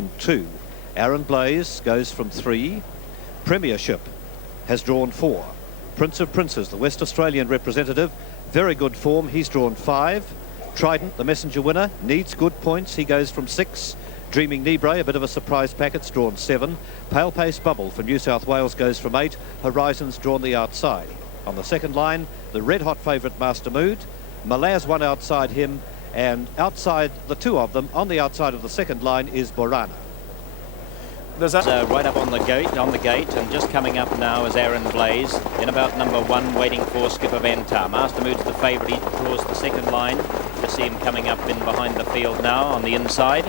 from 2. Aaron Blaze goes from 3. Premiership has drawn 4. Prince of Princes, the West Australian representative, very good form, he's drawn 5. Trident, the messenger winner, needs good points, he goes from 6. Dreaming Nibre, a bit of a surprise packet's drawn 7. Paleface Bubble from New South Wales goes from 8. Horizon's drawn the outside. On the second line, the red-hot favourite Master Mood. Malaz one outside him, and outside the two of them, on the outside of the second line, is Borana. There's right up on the gate, and just coming up now is Aaron Blaze. In about number 1, waiting for Skipper Ventar. Master Mood's the favourite, he draws the second line. Just see him coming up in behind the field now on the inside.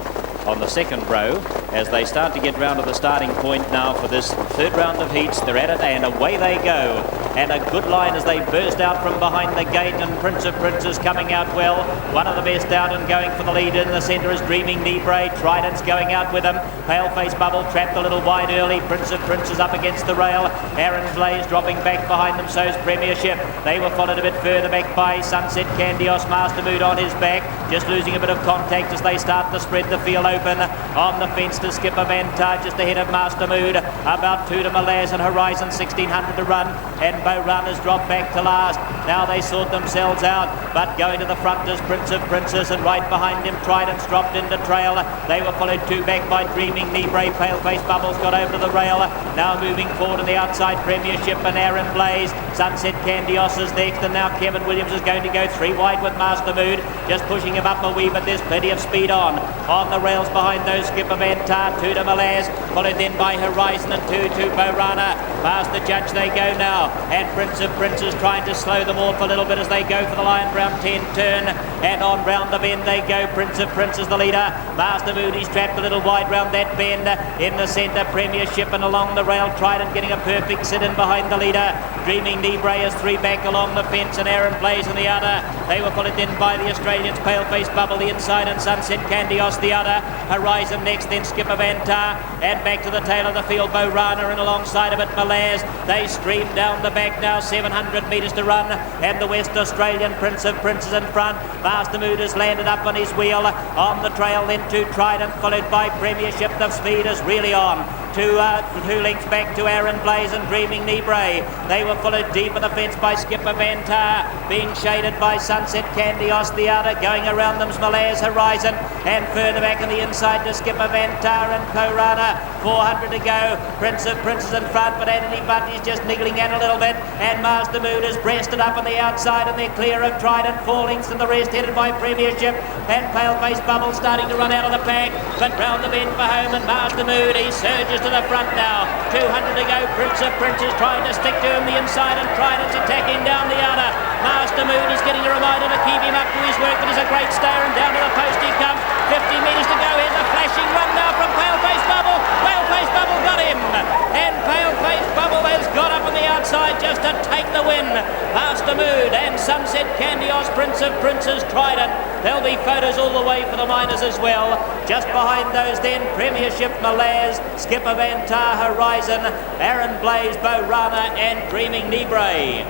On the second row, as they start to get round to the starting point now for this third round of heats. They're at it, and away they go. And a good line as they burst out from behind the gate, and Prince of Princes coming out well. One of the best out and going for the lead. In the centre is Dreaming Nibre. Trident's going out with him. Paleface Bubble trapped a little wide early. Prince of Princes up against the rail. Aaron Blaze dropping back behind them, so's Premiership. They were followed a bit further back by Sunset Candios. Master Mood on his back, just losing a bit of contact as they start to spread the field open. On the fence to Skipper Ventar, just ahead of Master Mood. About 2 to Malaz and Horizon, 1600 to run. And Bo Runners drop back to last. Now they sort themselves out, but going to the front is Prince of Princes, and right behind him Trident's dropped into trail. They were followed 2 back by Dreaming Nibre. Paleface Bubbles got over to the rail. Now moving forward on the outside, Premiership and Aaron Blaze. Sunset Candios is next, and now Kevin Williams is going to go 3 wide with Master Mood, just pushing him up a wee, but there's plenty of speed on the rails behind those. Skipper Ventar, 2 to Malaz, followed then by Horizon, and 2 to Borana. Past the judge they go now, and Prince of Princes trying to slow them off a little bit as they go for the line round 10 turn, and on round the bend they go. Prince of Princes the leader. Master Moody's trapped a little wide round that bend. In the centre, Premiership, and along the rail Trident getting a perfect sit-in behind the leader. Dreaming Nibre is 3 back along the fence, and Aaron Blaze on the other. They were followed then by the Australians, Paleface Bubble the inside, and Sunset Candios the other. Horizon next, then Skipper Ventar, and back to the tail of the field Borana, and alongside of it Malaz. They stream down the back now, 700 metres to run, and the West Australian Prince of Princes in front. Master Mood has landed up on his wheel. On the trail then to Trident, followed by Premiership. The speed is really on. 2 lengths back to Aaron Blaze and Dreaming Nibre. They were followed deep in the fence by Skipper Ventar, being shaded by Sunset Candios the other. Going around them's Malaz, Horizon, and further back on the inside to Skipper Ventar and Borana. 400 to go. Prince of Princes in front, but Anthony Butt is just niggling out a little bit, and Master Mood is breasted up on the outside, and they're clear of Trident. 4 lengths and the rest headed by Premiership, and Paleface Bubble starting to run out of the pack, but round the bend for home, and Master Mood, he surges to the front now. 200 to go. Prince of Princes trying to stick to him the inside, and Trident's attacking down the outer. Master Mood is getting a reminder to keep him up to his work, but he's a great stayer, and down to the post he comes. 50 metres to go. Here's a flashing run now from Paleface Bubble. Paleface Bubble got him, and Paleface Bubble has got up on the outside just to take the win. Master Mood and Sunset Candios, Prince of Princes, Trident. There'll be photos all the way for the miners as well. Just behind those then, Premiership, Malaz, Skipper Ventar, Horizon, Aaron Blaze, Borana, and Dreaming Nibre.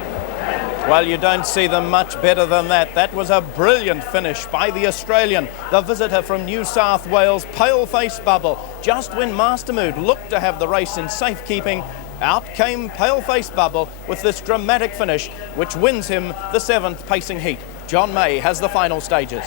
Well, you don't see them much better than that. That was a brilliant finish by the Australian, the visitor from New South Wales, Paleface Bubble. Just when Master Mood looked to have the race in safekeeping, out came Paleface Bubble with this dramatic finish, which wins him the 7th pacing heat. John May has the final stages.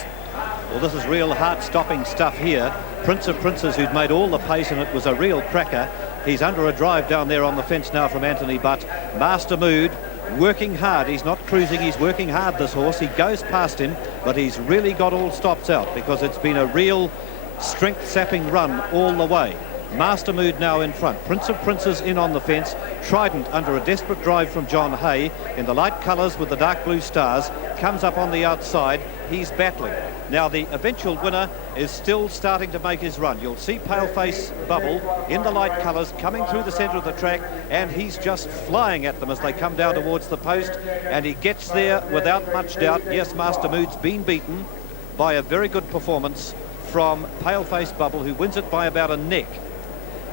Well, this is real heart-stopping stuff here. Prince of Princes, who'd made all the pace, and it was a real cracker. He's under a drive down there on the fence now from Anthony Butt. Master Mood working hard. He's not cruising, he's working hard, this horse. He goes past him, but he's really got all stops out because it's been a real strength-sapping run all the way. Master Mood now in front. Prince of Princes in on the fence. Trident under a desperate drive from John Hay in the light colours with the dark blue stars. Comes up on the outside. He's battling. Now the eventual winner is still starting to make his run. You'll see Paleface Bubble in the light colours coming through the centre of the track, and he's just flying at them as they come down towards the post, and he gets there without much doubt. Yes, Master Mood's been beaten by a very good performance from Paleface Bubble, who wins it by about a neck.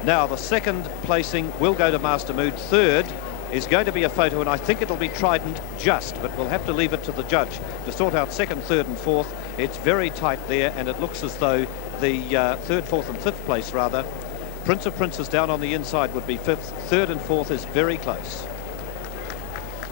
Now the second placing will go to Master Mood. Third is going to be a photo, and I think it'll be Trident just, but we'll have to leave it to the judge to sort out second, third and fourth. It's very tight there, and it looks as though the third, fourth and fifth place rather. Prince of Princes down on the inside would be fifth. Third and fourth is very close.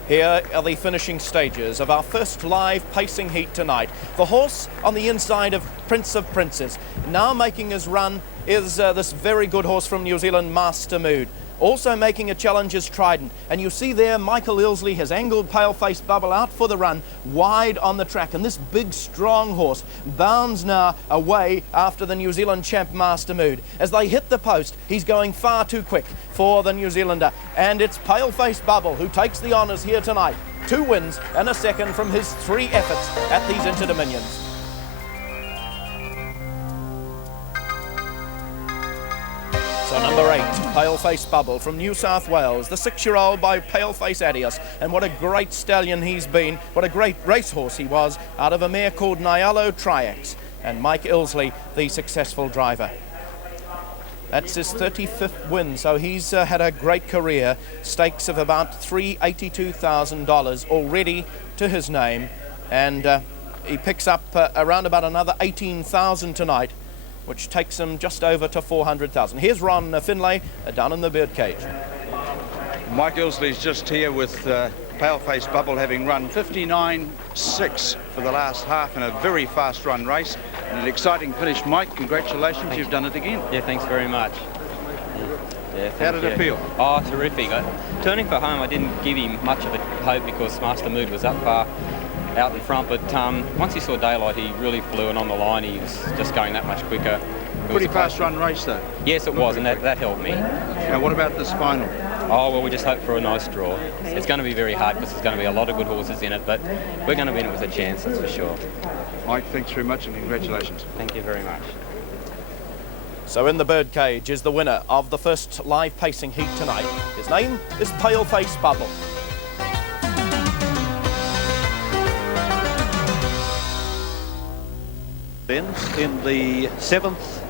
Here are the finishing stages of our first live pacing heat tonight. The horse on the inside of Prince of Princes. Now making his run is this very good horse from New Zealand, Master Mood. Also making a challenge is Trident. And you see there, Michael Ilsley has angled Paleface Bubble out for the run, wide on the track. And this big, strong horse bounds now away after the New Zealand champ, Master Mood. As they hit the post, he's going far too quick for the New Zealander. And it's Paleface Bubble who takes the honours here tonight. 2 wins and a second from his 3 efforts at these Interdominions. So number 8, Paleface Bubble from New South Wales, the 6-year-old by Paleface Candios. And what a great stallion he's been, what a great racehorse he was, out of a mare called Nyalo Triax. And Mike Ilsley, the successful driver. That's his 35th win, so he's had a great career. Stakes of about $382,000 already to his name. And he picks up around about another $18,000 tonight, which takes him just over to $400,000. Here's Ron Finlay down in the birdcage. Mike Ilsley's just here with Paleface Bubble, having run 59.6 for the last half in a very fast run race. And an exciting finish, Mike. Congratulations, you've done it again. Yeah, thanks very much. Yeah, How did it feel? Oh, terrific. Turning for home, I didn't give him much of a hope because Master Mood was up far out in front, but once he saw daylight, he really flew, and on the line he was just going that much quicker. Pretty fast run race though. Yes, it was, and that helped me. Now what about this final? Oh, well, we just hope for a nice draw. It's going to be very hard because there's going to be a lot of good horses in it, but we're going to win it with a chance, that's for sure. Mike, thanks very much and congratulations. Thank you very much. So in the birdcage is the winner of the first live pacing heat tonight. His name is Paleface Bubble. In the 7th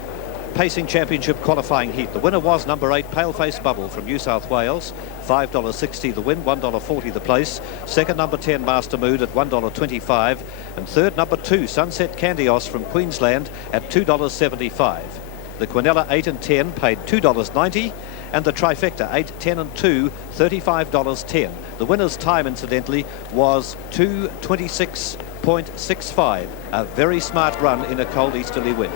Pacing Championship qualifying heat. The winner was number 8, Paleface Bubble from New South Wales, $5.60 the win, $1.40 the place. Second, number 10, Master Mood at $1.25. And third, number 2, Sunset Candios from Queensland at $2.75. The Quinella 8 and 10 paid $2.90. And the trifecta 8, 10 and 2, $35.10. The winner's time, incidentally, was 2:26.65. A very smart run in a cold easterly wind.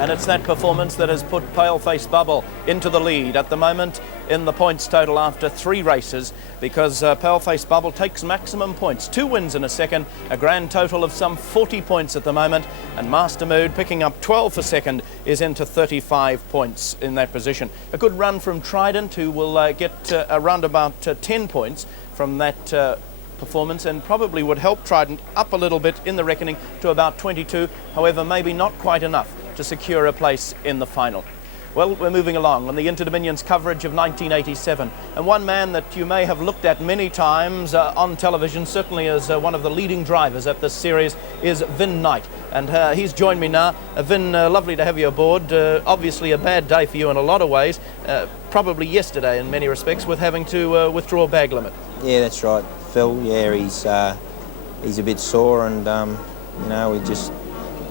And it's that performance that has put Paleface Bubble into the lead at the moment in the points total after 3 races, because Paleface Bubble takes maximum points. 2 wins in a second, a grand total of some 40 points at the moment, and Master Mood, picking up 12 for second, is into 35 points in that position. A good run from Trident, who will get around about 10 points from that performance, and probably would help Trident up a little bit in the reckoning to about 22, however maybe not quite enough to secure a place in the final. Well, we're moving along on the Interdominions coverage of 1987, and one man that you may have looked at many times on television, certainly as one of the leading drivers at this series, is Vin Knight, and he's joined me now. Vin, lovely to have you aboard. Obviously a bad day for you in a lot of ways, probably yesterday in many respects, with having to withdraw a bag limit. Yeah, that's right, Phil. Yeah, he's a bit sore, and you know, we've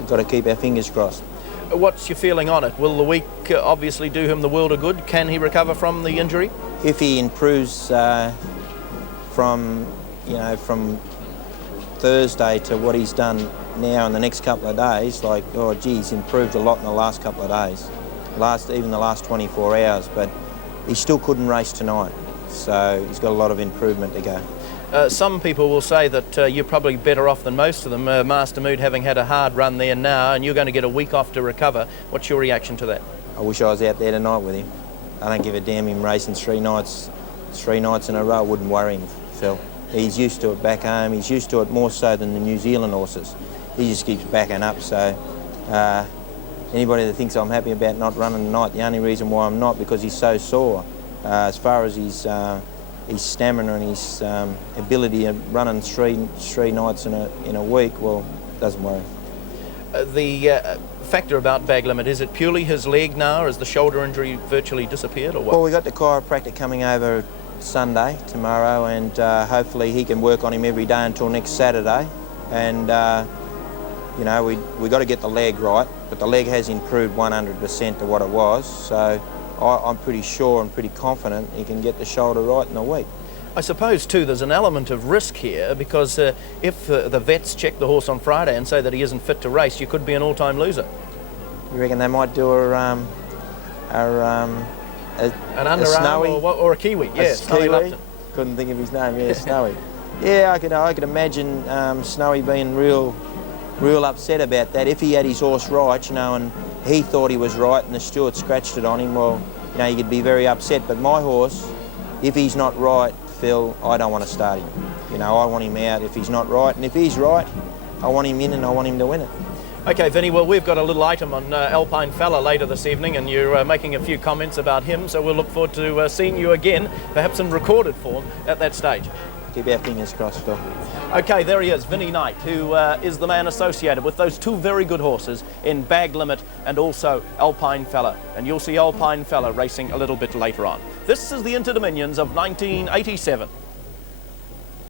got to keep our fingers crossed. What's your feeling on it? Will the week obviously do him the world of good? Can he recover from the injury? If he improves from Thursday to what he's done now in the next couple of days, like, oh gee, he's improved a lot in the last couple of days, even the last 24 hours, but he still couldn't race tonight, so he's got a lot of improvement to go. Some people will say that you're probably better off than most of them, Master Mood having had a hard run there now, and you're going to get a week off to recover. What's your reaction to that? I wish I was out there tonight with him. I don't give a damn him racing 3 nights in a row. Wouldn't worry him, Phil. He's used to it back home. He's used to it more so than the New Zealand horses. He just keeps backing up, so anybody that thinks I'm happy about not running tonight, the only reason why I'm not, because he's so sore. As far as his stamina and his ability of running three nights in a week, well, doesn't worry. The factor about bag limit, is it purely his leg now, or has the shoulder injury virtually disappeared, or what? Well, we got the chiropractor coming over Sunday, tomorrow, and hopefully he can work on him every day until next Saturday, and You know, we got to get the leg right, but the leg has improved 100% to what it was. So I'm pretty sure and pretty confident he can get the shoulder right in a week. I suppose too there's an element of risk here, because if the vets check the horse on Friday and say that he isn't fit to race, you could be an all-time loser. You reckon they might do an underarm Snowy, or a Kiwi? Yeah, Snowy Lupton. Couldn't think of his name. Yeah, Snowy. Yeah, I could imagine Snowy being real upset about that. If he had his horse right, you know, and he thought he was right, and the steward scratched it on him, well, you know, he could be very upset. But my horse, if he's not right, Phil, I don't want to start him. You know, I want him out if he's not right, and if he's right, I want him in and I want him to win it. Okay, Vinny, well, we've got a little item on Alpine Fella later this evening, and you're making a few comments about him, so we'll look forward to seeing you again, perhaps in recorded form, at that stage. Keep our fingers crossed, Phil. Okay, there he is, Vinny Knight, who is the man associated with those two very good horses in Bag Limit and also Alpine Fella. And you'll see Alpine Fella racing a little bit later on. This is the Interdominions of 1987.